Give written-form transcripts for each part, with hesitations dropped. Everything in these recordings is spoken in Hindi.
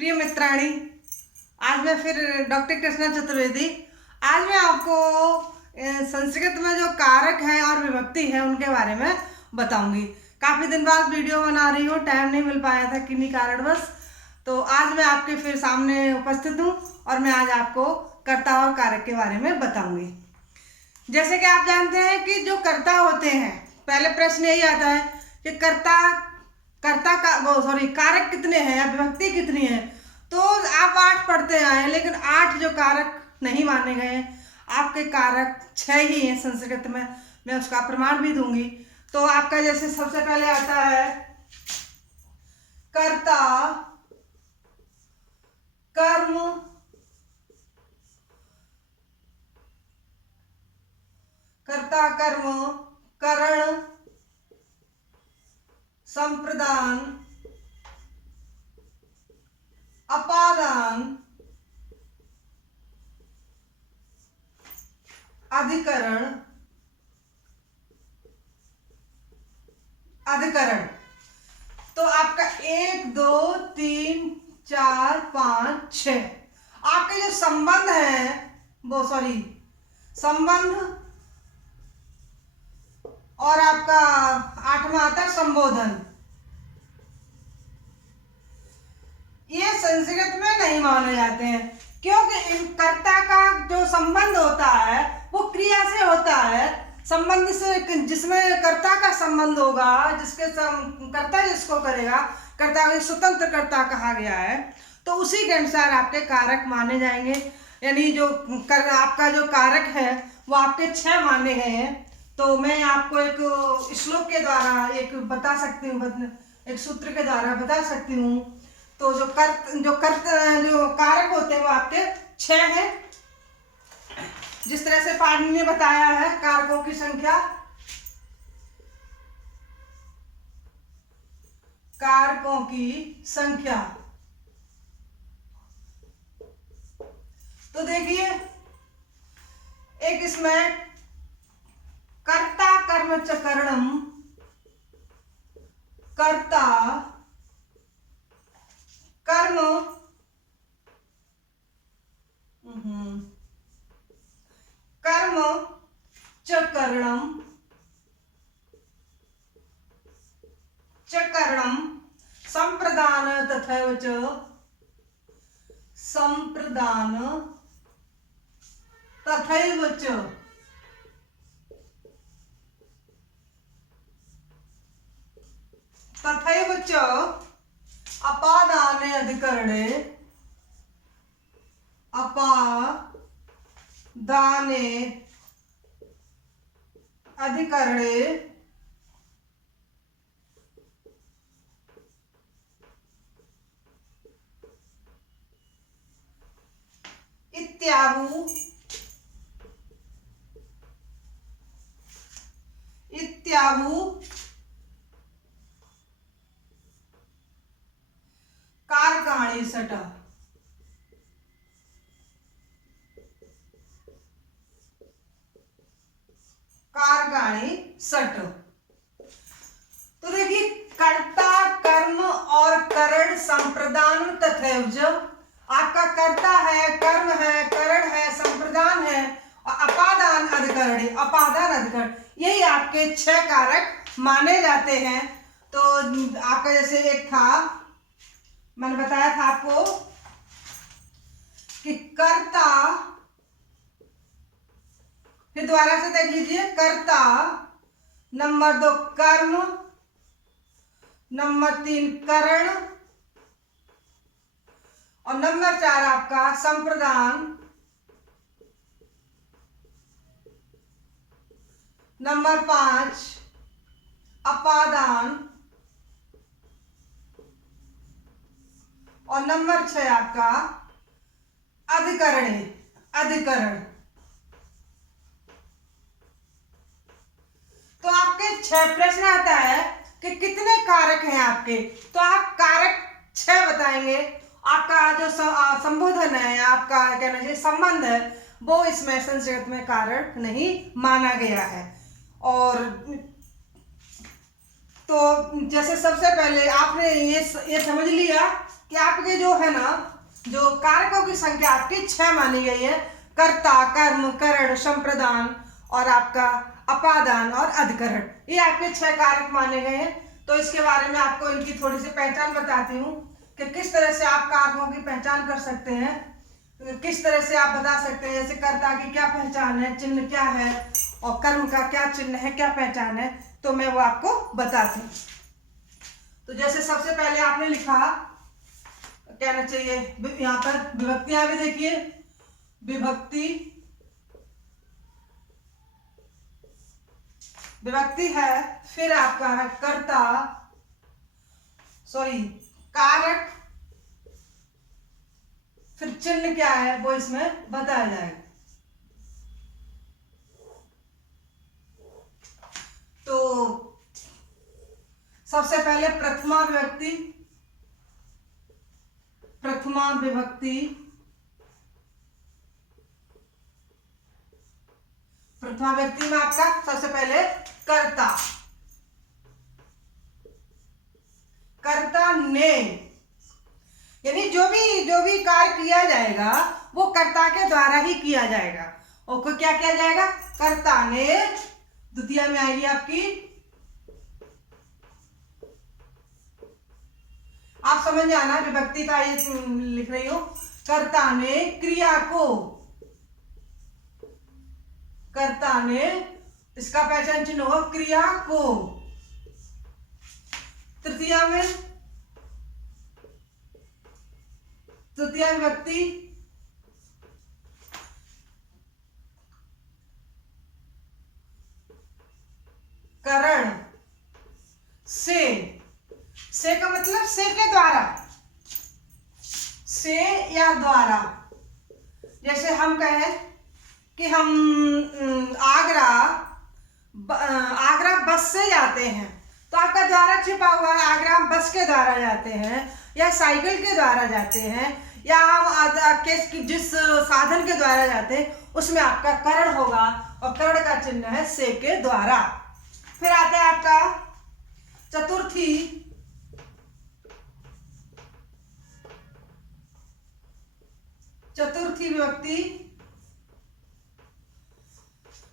प्रिय मित्राणी, आज मैं फिर डॉक्टर कृष्णा चतुर्वेदी। आज मैं आपको संस्कृत में जो कारक हैं और विभक्ति है उनके बारे में बताऊंगी। काफ़ी दिन बाद वीडियो बना रही हूँ, टाइम नहीं मिल पाया था किन्हीं कारणवश। तो आज मैं आपके फिर सामने उपस्थित हूँ और मैं आज आपको कर्ता और कारक के बारे में बताऊंगी। जैसे कि आप जानते हैं कि जो कर्ता होते हैं, पहले प्रश्न यही आता है कि कारक कितने हैं या विभक्ति कितनी है। तो आप 8 पढ़ते आए हैं, लेकिन 8 जो कारक नहीं माने गए हैं। आपके कारक 6 ही हैं संस्कृत में। मैं उसका प्रमाण भी दूंगी। तो आपका जैसे सबसे पहले आता है कर्ता, कर्म, कर्ता, कर्म, करण, संप्रदान, अपादान, अधिकरण, अधिकरण। तो आपका 1 2 3 4 5 6 आपके जो संबंध है वो संबंध, और आपका 8वां आता है संबोधन। ये संस्कृत में नहीं माने जाते हैं, क्योंकि कर्ता का जो संबंध होता है वो क्रिया से होता है। संबंध से, जिसमें कर्ता का संबंध होगा, कर्ता जिसको करेगा, कर्ता को स्वतंत्र कर्ता कहा गया है, तो उसी के अनुसार आपके कारक माने जाएंगे। यानी जो आपका जो कारक है वो आपके 6 माने गए हैं। तो मैं आपको एक श्लोक के द्वारा बता सकती हूँ, एक सूत्र के द्वारा बता सकती हूँ। तो जो कारक होते हैं वो आपके 6 हैं। जिस तरह से पाणिनि ने बताया है कारकों की संख्या, कारकों की संख्या। तो देखिए, एक इसमें कर्ता कर्म च करणम, कर्ता कर्म कर्म च करणम, संप्रदान तथैव च, संप्रदान तथैव च, तथैव च अपादाने अधिकरणे, अपादाने अधिकरणे इत्याहु कारकाणि सट। कारकाणि सट। तो देखिए, कर्ता, कर्म और करण, संप्रदान तथैव च। आपका कर्ता है, कर्म है, करण है, संप्रदान है और अपादान अधिकरण, अपादान अधिकरण, यही आपके 6 कारक माने जाते हैं। तो आपका जैसे एक था, मैंने बताया था आपको कि कर्ता, फिर दोबारा से देख लीजिए, कर्ता, नंबर 2 कर्म, नंबर 3 करण और नंबर 4 आपका संप्रदान, नंबर 5 अपादान और नंबर 6 आपका अधिकरण। तो आपके 6 प्रश्न आता है कि कितने कारक हैं आपके, तो आप कारक 6 बताएंगे। आपका जो संबोधन है, आपका कहना चाहिए संबंध है, वो इसमें संस्कृत में कारक नहीं माना गया है। और तो जैसे सबसे पहले आपने ये समझ लिया कि आपके जो है ना, जो कारकों की संख्या आपकी 6 मानी गई है। कर्ता, कर्म, करण, संप्रदान और आपका अपादान और अधिकरण, ये आपके 6 कारक माने गए हैं। तो इसके बारे में आपको इनकी थोड़ी सी पहचान बताती हूँ कि किस तरह से आप कारकों की पहचान कर सकते हैं, किस तरह से आप बता सकते हैं। जैसे कर्ता की क्या पहचान है, चिन्ह क्या है, और कर्म का क्या चिन्ह है, क्या पहचान है, तो मैं वो आपको बताती हूँ। तो जैसे सबसे पहले आपने लिखा, कहना चाहिए यहाँ पर विभक्तियां भी देखिए, विभक्ति, विभक्ति है, फिर आपका है कर्ता, सॉरी कारक, फिर चिन्ह क्या है वो इसमें बताया जाएगा। तो सबसे पहले प्रथमा विभक्ति, प्रथमा विभक्ति, प्रथमा विभक्ति में आपका सबसे पहले कर्ता, कर्ता ने, यानी जो भी कार्य किया जाएगा वो कर्ता के द्वारा ही किया जाएगा। और क्या किया जाएगा, कर्ता ने, द्वितीय में आएगी आपकी, आप समझ जाना विभक्ति का ये लिख रही हूं, कर्ता ने क्रिया को, कर्ता ने, इसका पहचान चिन्ह होगा क्रिया को। तृतीय में, तृतीय विभक्ति, करण से का मतलब से के द्वारा, से या द्वारा। जैसे हम कहें कि हम आगरा बस से जाते हैं, तो आपका द्वारा छिपा हुआ है, आगरा हम बस के द्वारा जाते हैं या साइकिल के द्वारा जाते हैं, या हम जिस साधन के द्वारा जाते हैं उसमें आपका करण होगा, और करण का चिन्ह है से के द्वारा। फिर आता है आपका चतुर्थी, चतुर्थी विभक्ति,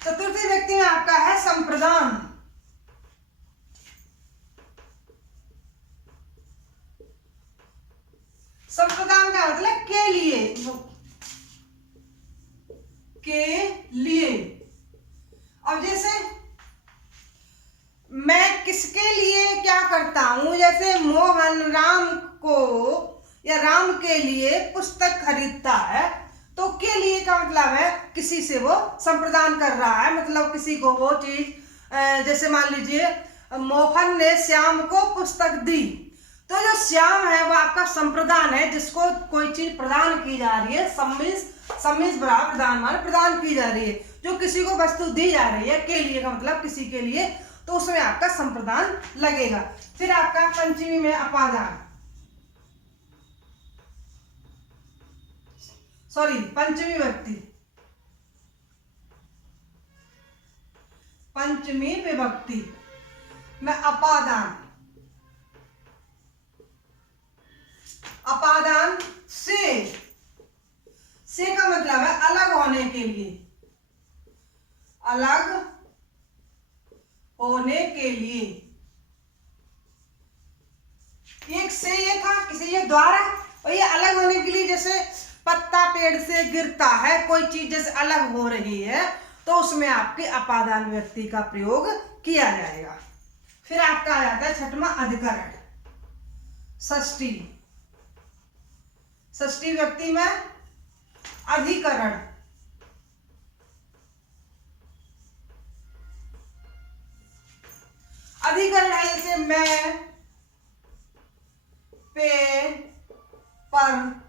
चतुर्थी व्यक्ति में आपका है संप्रदान, संप्रदान का मतलब के लिए, के लिए। अब जैसे मैं किसके लिए क्या करता हूं, जैसे मोहन राम को या राम के लिए पुस्तक खरीदता है, तो के लिए का मतलब है किसी से वो संप्रदान कर रहा है, मतलब किसी को वो चीज, जैसे मान लीजिए मोहन ने श्याम को पुस्तक दी, तो जो श्याम है वो आपका संप्रदान है, जिसको कोई चीज प्रदान की जा रही है, सम्मिस बराबर प्रदान माने प्रदान की जा रही है, जो किसी को वस्तु दी जा रही है, के लिए का मतलब किसी के लिए, तो उसमें आपका संप्रदान लगेगा। फिर आपका पंचमी में अपादान, सॉरी पंचमी विभक्ति, पंचमी विभक्ति में अपादान, अपादान से का मतलब है अलग होने के लिए, अलग होने के लिए। एक से ये था, किसी ये द्वारा, और ये अलग होने के लिए, जैसे पत्ता पेड़ से गिरता है, कोई चीज जैसे अलग हो रही है, तो उसमें आपके अपादान व्यक्ति का प्रयोग किया जाएगा। फिर आपका आ जाता है छठवां अधिकरण, षष्ठी, षष्ठी व्यक्ति में अधिकरण, अधिकरण है जैसे मैं, पे, पर।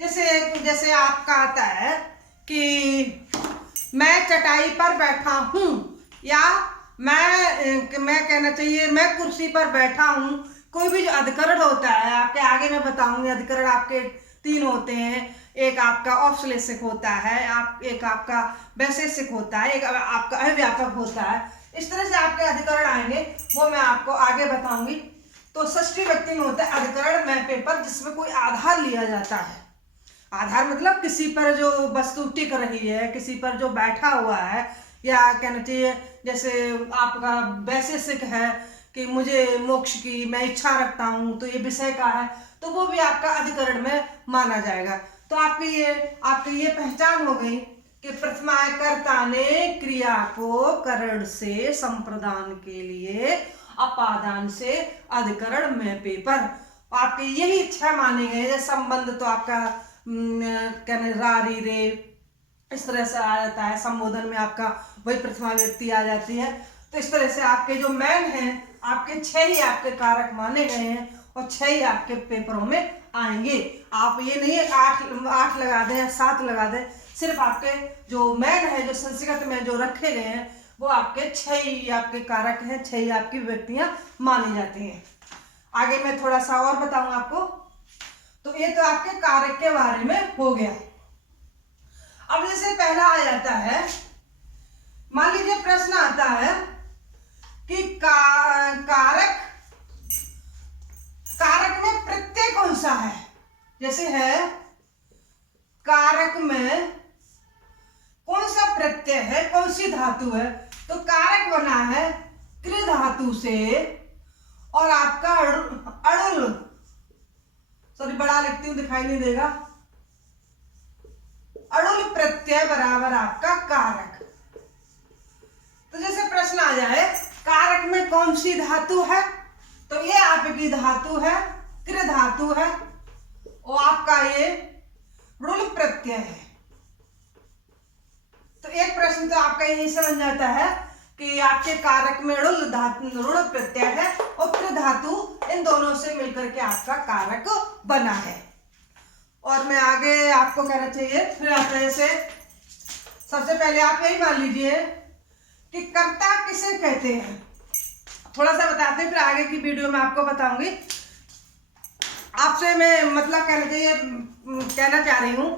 जैसे आपका आता है कि मैं चटाई पर बैठा हूं, या मैं कहना चाहिए मैं कुर्सी पर बैठा हूं। कोई भी जो अधिकरण होता है, आपके आगे मैं बताऊंगी, अधिकरण आपके 3 होते हैं, एक आपका औपश्लेषिक होता है, एक आपका वैशेषिक होता है, एक आपका अव्यापक होता है। इस तरह से आपके अधिकरण आएंगे, वो मैं आपको आगे बताऊंगी। तो षष्ठी विभक्ति में होता है अधिकरण में पेपर, जिसमें कोई आधार लिया जाता है। आधार मतलब किसी पर जो वस्तु टिक रही है, किसी पर जो बैठा हुआ है, या कहना चाहिए जैसे आपका वैशेषिक है कि मुझे मोक्ष की मैं इच्छा रखता हूँ, तो ये विषय का है, तो वो भी आपका अधिकरण में माना जाएगा। तो आपकी ये पहचान हो गई कि प्रथमाय कर्ता ने क्रिया को करण से संप्रदान के लिए अपादान से अधिकरण में पेपर, आपकी यही इच्छा मानी गई है। संबंध तो आपका कहने रा री रे इस तरह से आ जाता है, संबोधन में आपका वही प्रथमा व्यक्ति आ जाती है। तो इस तरह से आपके जो मैन हैं, आपके 6 ही आपके कारक माने गए हैं और 6 ही आपके पेपरों में आएंगे। आप ये नहीं 8 लगा दें या 7 लगा दें, सिर्फ आपके जो मैन है, जो संस्कृत में जो रखे गए हैं, वो आपके 6 ही आपके कारक हैं, 6 ही आपकी व्यक्तियां मानी जाती हैं। आगे मैं थोड़ा सा और बताऊं आपको। तो ये तो आपके कारक के बारे में हो गया। अब जैसे पहला आ जाता है, मान लीजिए प्रश्न आता है कि कारक में प्रत्यय कौन सा है। जैसे है कारक में कौन सा प्रत्यय है, कौन सी धातु है। तो कारक बना है कृ धातु से, और आपका अड़ुल, सॉरी बड़ा लिखती हूं दिखाई नहीं देगा, अड़ुल प्रत्यय बराबर आपका कारक। तो जैसे प्रश्न आ जाए कारक में कौन सी धातु है, तो ये आपकी धातु है कृ धातु है, और आपका ये ऋण प्रत्यय है। तो एक प्रश्न तो आपका यही समझ जाता है कि आपके कारक में ऋण प्रत्यय है और कृ धातु, इन दोनों से मिलकर के आपका कारक बना है। और मैं आगे आपको कहना चाहिए, फिर आप जैसे सबसे पहले आप यही मान लीजिए कि कर्ता किसे कहते हैं। थोड़ा सा बताते हैं, फिर आगे की वीडियो में आपको बताऊंगी। आपसे मैं मतलब कहना चाह रही हूँ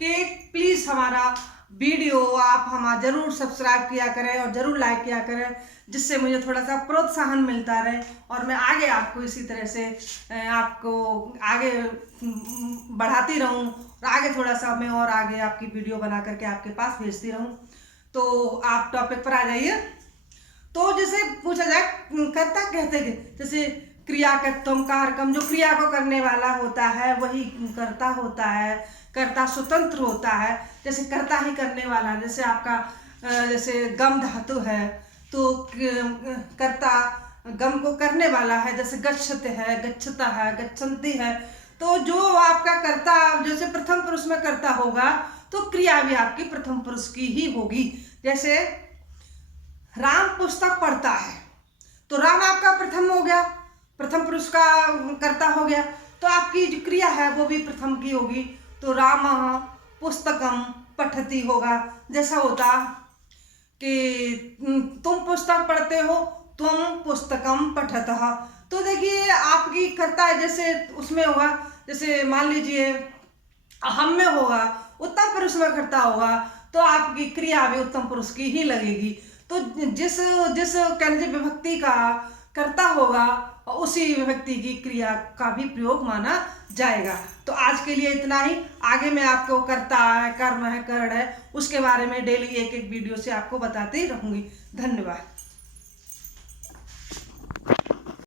कि प्लीज हमारा वीडियो आप हमारा जरूर सब्सक्राइब किया करें और जरूर लाइक किया करें, जिससे मुझे थोड़ा सा प्रोत्साहन मिलता रहे और मैं आगे आपको इसी तरह से आपको आगे बढ़ाती रहूं, और आगे थोड़ा सा मैं और आगे आपकी वीडियो बना करके आपके पास भेजती रहूं। तो आप टॉपिक पर आ जाइए। तो जैसे पूछा जाए कर्ता कहते हैं, जैसे क्रियाकत्वम कारकम, जो क्रिया को करने वाला होता है वही कर्ता होता है। कर्ता स्वतंत्र होता है, जैसे कर्ता ही करने वाला, जैसे आपका जैसे गम धातु है तो कर्ता गम को करने वाला है, जैसे गच्छते है, गच्छता है, गच्छन्ति है। तो जो आपका कर्ता जैसे प्रथम पुरुष में कर्ता होगा तो क्रिया भी आपकी प्रथम पुरुष की ही होगी। जैसे राम पुस्तक पढ़ता है तो राम आपका प्रथम हो गया, प्रथम पुरुष का कर्ता हो गया, तो आपकी जो क्रिया है वो भी प्रथम की होगी। तो रामः पुस्तकम पठति होगा। जैसा होता कि तुम पुस्तक पढ़ते हो, तुम पुस्तकम पठतः। तो देखिए आपकी कर्ता जैसे उसमें होगा, जैसे मान लीजिए हम में होगा, उत्तम पुरुष में कर्ता होगा, तो आपकी क्रिया भी उत्तम पुरुष की ही लगेगी। तो जिस कहने विभक्ति का कर्ता होगा उसी विभक्ति की क्रिया का भी प्रयोग माना जाएगा। तो आज के लिए इतना ही। आगे मैं आपको कर्ता है, कर्म है, करण है, उसके बारे में डेली एक वीडियो से आपको बताती रहूंगी। धन्यवाद।